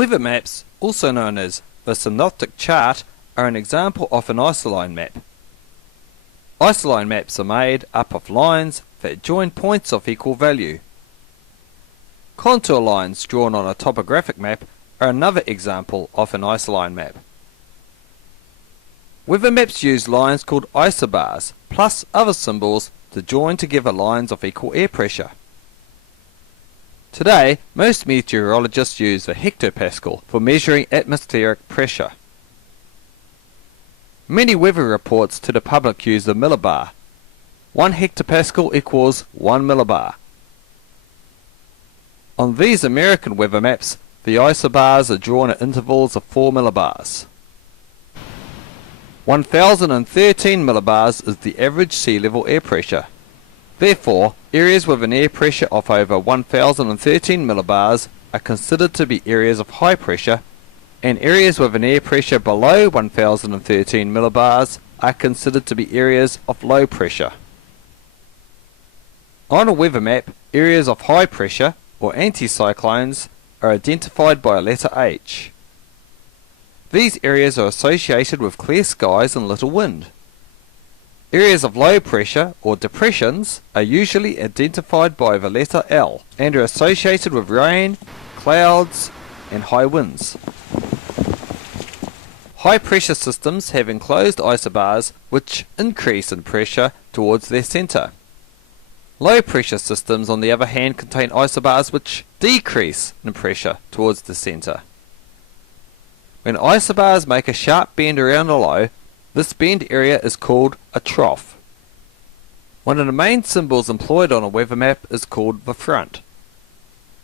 Weather maps, also known as the synoptic chart, are an example of an isoline map. Isoline maps are made up of lines that join points of equal value. Contour lines drawn on a topographic map are another example of an isoline map. Weather maps use lines called isobars plus other symbols to join together lines of equal air pressure. Today, most meteorologists use the hectopascal for measuring atmospheric pressure. Many weather reports to the public use the millibar. 1 hectopascal equals 1 millibar. On these American weather maps, the isobars are drawn at intervals of 4 millibars. 1013 millibars is the average sea level air pressure. Therefore, areas with an air pressure of over 1013 millibars are considered to be areas of high pressure, and areas with an air pressure below 1013 millibars are considered to be areas of low pressure. On a weather map, areas of high pressure, or anticyclones, are identified by a letter H. These areas are associated with clear skies and little wind. Areas of low pressure, or depressions, are usually identified by the letter L and are associated with rain, clouds, and high winds. High pressure systems have enclosed isobars which increase in pressure towards their center. Low pressure systems, on the other hand, contain isobars which decrease in pressure towards the center. When isobars make a sharp bend around a low, this bend area is called a trough. One of the main symbols employed on a weather map is called the front.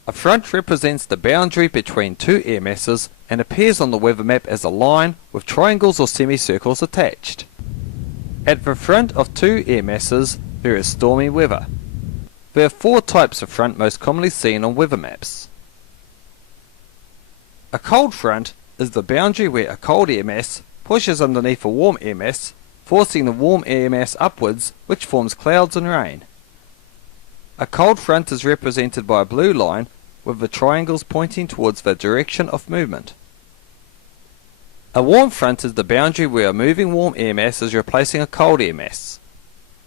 A front represents the boundary between two air masses and appears on the weather map as a line with triangles or semicircles attached. At the front of two air masses, there is stormy weather. There are 4 types of front most commonly seen on weather maps. A cold front is the boundary where a cold air mass pushes underneath a warm air mass, forcing the warm air mass upwards, which forms clouds and rain. A cold front is represented by a blue line with the triangles pointing towards the direction of movement. A warm front is the boundary where a moving warm air mass is replacing a cold air mass.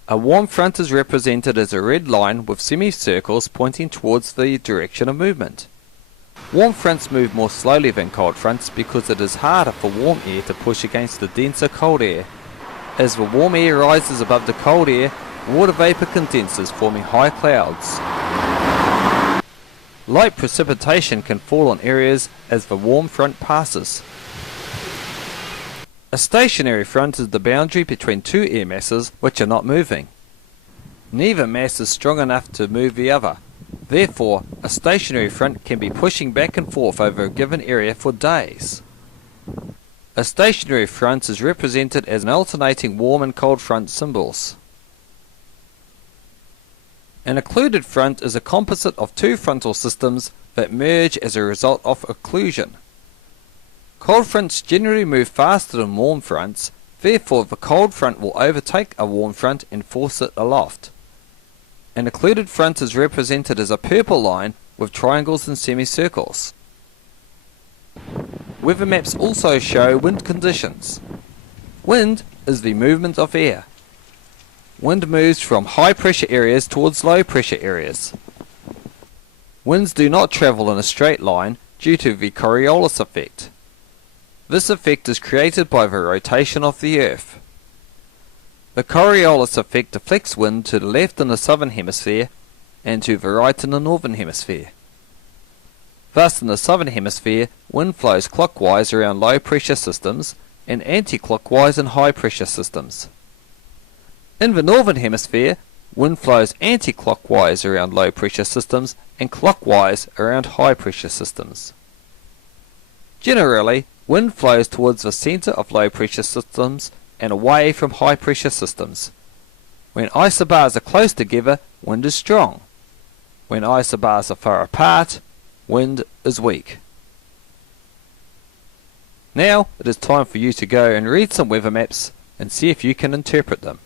A warm front is represented as a red line with semicircles pointing towards the direction of movement. Warm fronts move more slowly than cold fronts because it is harder for warm air to push against the denser cold air. As the warm air rises above the cold air, water vapor condenses, forming high clouds. Light precipitation can fall on areas as the warm front passes. A stationary front is the boundary between two air masses which are not moving. Neither mass is strong enough to move the other. Therefore, a stationary front can be pushing back and forth over a given area for days. A stationary front is represented as an alternating warm and cold front symbols. An occluded front is a composite of two frontal systems that merge as a result of occlusion. Cold fronts generally move faster than warm fronts, therefore the cold front will overtake a warm front and force it aloft. An occluded front is represented as a purple line with triangles and semicircles. Weather maps also show wind conditions. Wind is the movement of air. Wind moves from high pressure areas towards low pressure areas. Winds do not travel in a straight line due to the Coriolis effect. This effect is created by the rotation of the Earth. The Coriolis effect deflects wind to the left in the southern hemisphere and to the right in the northern hemisphere. Thus, in the southern hemisphere, wind flows clockwise around low pressure systems and anti-clockwise in high pressure systems. In the northern hemisphere, wind flows anti-clockwise around low pressure systems and clockwise around high pressure systems. Generally, wind flows towards the center of low pressure systems and away from high pressure systems. When isobars are close together, wind is strong. When isobars are far apart, wind is weak. Now it is time for you to go and read some weather maps and see if you can interpret them.